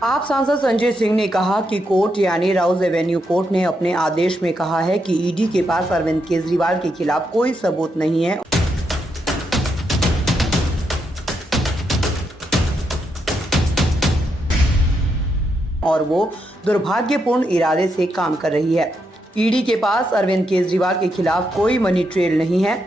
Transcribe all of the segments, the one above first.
आप सांसद संजय सिंह ने कहा कि कोर्ट यानी राउज एवेन्यू कोर्ट ने अपने आदेश में कहा है कि ईडी के पास अरविंद केजरीवाल के खिलाफ कोई सबूत नहीं है और वो दुर्भाग्यपूर्ण इरादे से काम कर रही है। ईडी के पास अरविंद केजरीवाल के खिलाफ कोई मनी ट्रेल नहीं है,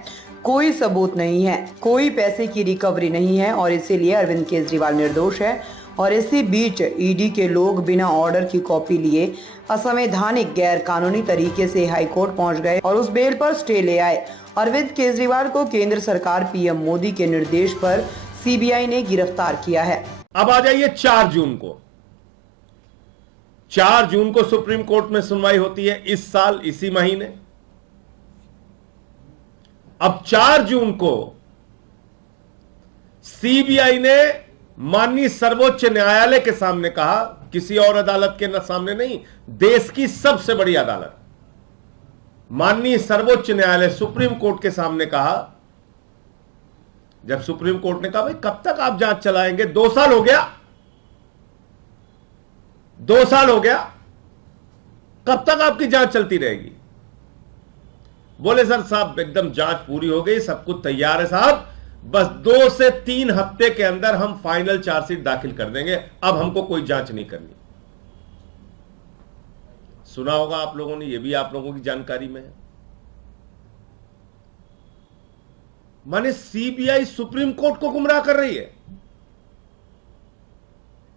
कोई सबूत नहीं है, कोई पैसे की रिकवरी नहीं है और इसीलिए अरविंद केजरीवाल निर्दोष है। और इसी बीच ईडी के लोग बिना ऑर्डर की कॉपी लिए असंवैधानिक गैर कानूनी तरीके से हाईकोर्ट पहुंच गए और उस बेल पर स्टे ले आए। अरविंद केजरीवाल को केंद्र सरकार पीएम मोदी के निर्देश पर सीबीआई ने गिरफ्तार किया है। अब आ जाइए 4 जून को। 4 जून को सुप्रीम कोर्ट में सुनवाई होती है इस साल इसी महीने। अब 4 जून को सीबीआई ने माननीय सर्वोच्च न्यायालय के सामने कहा, किसी और अदालत के सामने नहीं, देश की सबसे बड़ी अदालत माननीय सर्वोच्च न्यायालय सुप्रीम कोर्ट के सामने कहा। जब सुप्रीम कोर्ट ने कहा भाई कब तक आप जांच चलाएंगे, 2 साल हो गया, 2 साल हो गया, कब तक आपकी जांच चलती रहेगी? बोले सर साहब एकदम जांच पूरी हो गई, सब कुछ तैयार है साहब, बस 2 से 3 हफ्ते के अंदर हम फाइनल चार्जशीट दाखिल कर देंगे, अब हमको कोई जांच नहीं करनी। सुना होगा आप लोगों ने, यह भी आप लोगों की जानकारी में है। माने सीबीआई सुप्रीम कोर्ट को गुमराह कर रही है।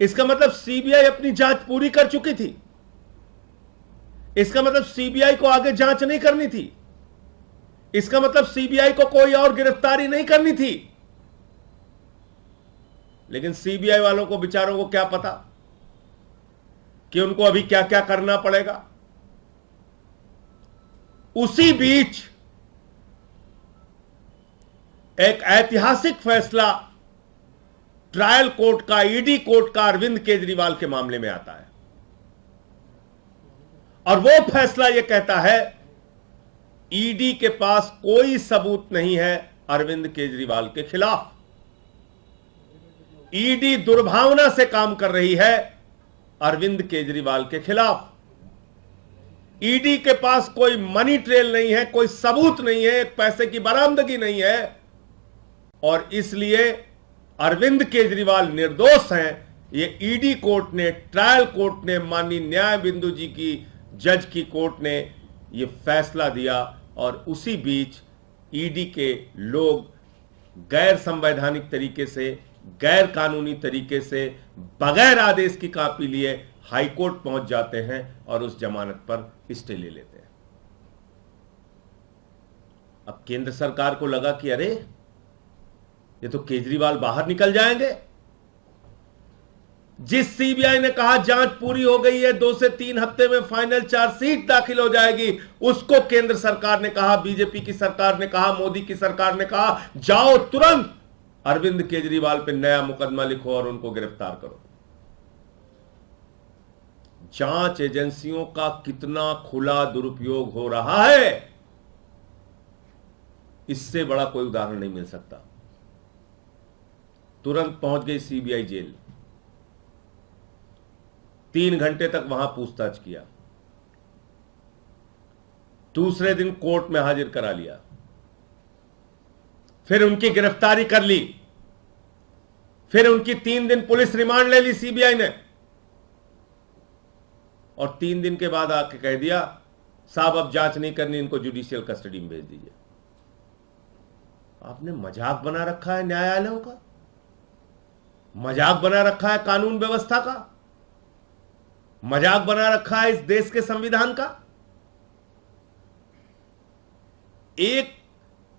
इसका मतलब सीबीआई अपनी जांच पूरी कर चुकी थी। इसका मतलब सीबीआई को आगे जांच नहीं करनी थी। इसका मतलब सीबीआई को कोई और गिरफ्तारी नहीं करनी थी। लेकिन सीबीआई वालों को बेचारों को क्या पता कि उनको अभी क्या क्या करना पड़ेगा। उसी बीच एक ऐतिहासिक फैसला ट्रायल कोर्ट का, ईडी कोर्ट का अरविंद केजरीवाल के मामले में आता है और वो फैसला यह कहता है ईडी के पास कोई सबूत नहीं है अरविंद केजरीवाल के खिलाफ। ईडी दुर्भावना से काम कर रही है अरविंद केजरीवाल के खिलाफ। ईडी के पास कोई मनी ट्रेल नहीं है, कोई सबूत नहीं है, एक पैसे की बरामदगी नहीं है और इसलिए अरविंद केजरीवाल निर्दोष हैं। ये ईडी कोर्ट ने, ट्रायल कोर्ट ने, माननीय न्याय बिंदु जी की जज की कोर्ट ने ये फैसला दिया और उसी बीच ईडी के लोग गैर संवैधानिक तरीके से, गैर कानूनी तरीके से, बगैर आदेश की कॉपी लिए हाईकोर्ट पहुंच जाते हैं और उस जमानत पर स्टे ले लेते हैं। अब केंद्र सरकार को लगा कि अरे ये तो केजरीवाल बाहर निकल जाएंगे। जिस सीबीआई ने कहा जांच पूरी हो गई है, 2 से 3 हफ्ते में फाइनल चार्जशीट दाखिल हो जाएगी, उसको केंद्र सरकार ने कहा, बीजेपी की सरकार ने कहा, मोदी की सरकार ने कहा जाओ तुरंत अरविंद केजरीवाल पे नया मुकदमा लिखो और उनको गिरफ्तार करो। जांच एजेंसियों का कितना खुला दुरुपयोग हो रहा है, इससे बड़ा कोई उदाहरण नहीं मिल सकता। तुरंत पहुंच गई सीबीआई जेल, 3 घंटे तक वहां पूछताछ किया, दूसरे दिन कोर्ट में हाजिर करा लिया, फिर उनकी गिरफ्तारी कर ली, फिर उनकी 3 दिन पुलिस रिमांड ले ली सीबीआई ने और 3 दिन के बाद आके कह दिया साहब अब जांच नहीं करनी, इनको जुडिशियल कस्टडी में भेज दीजिए। आपने मजाक बना रखा है न्यायालयों का, मजाक बना रखा है कानून व्यवस्था का, मजाक बना रखा है इस देश के संविधान का। एक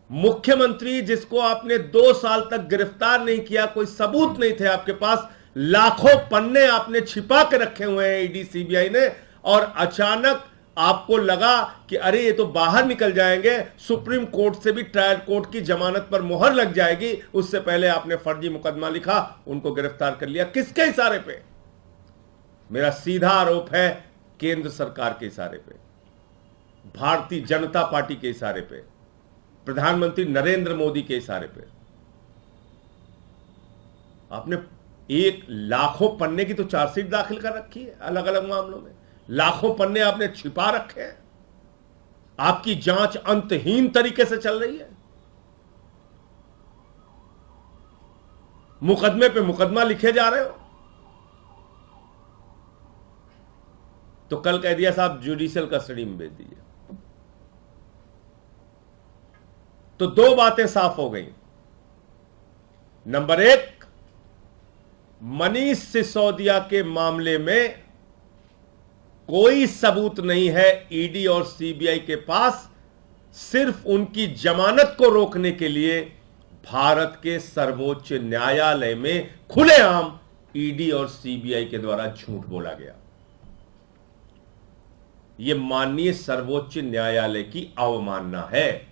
मुख्यमंत्री जिसको आपने 2 साल तक गिरफ्तार नहीं किया, कोई सबूत नहीं थे आपके पास, लाखों पन्ने आपने छिपा के रखे हुए हैं ईडी सीबीआई ने, और अचानक आपको लगा कि अरे ये तो बाहर निकल जाएंगे, सुप्रीम कोर्ट से भी ट्रायल कोर्ट की जमानत पर मुहर लग जाएगी, उससे पहले आपने फर्जी मुकदमा लिखा, उनको गिरफ्तार कर लिया। किसके इशारे पे? मेरा सीधा आरोप है केंद्र सरकार के इशारे पे, भारतीय जनता पार्टी के इशारे पे, प्रधानमंत्री नरेंद्र मोदी के इशारे पे। आपने एक लाखों पन्ने की तो चार्जशीट दाखिल कर रखी है अलग अलग मामलों में, लाखों पन्ने आपने छिपा रखे हैं, आपकी जांच अंतहीन तरीके से चल रही है, मुकदमे पे मुकदमा लिखे जा रहे हो। तो कल कह दिया साहब जुडिशियल कस्टडी में भेज दीजिए। तो दो बातें साफ हो गई। नंबर एक, मनीष सिसोदिया के मामले में कोई सबूत नहीं है ईडी और सीबीआई के पास, सिर्फ उनकी जमानत को रोकने के लिए भारत के सर्वोच्च न्यायालय में खुलेआम ईडी और सीबीआई के द्वारा झूठ बोला गया। यह माननीय सर्वोच्च न्यायालय की अवमानना है।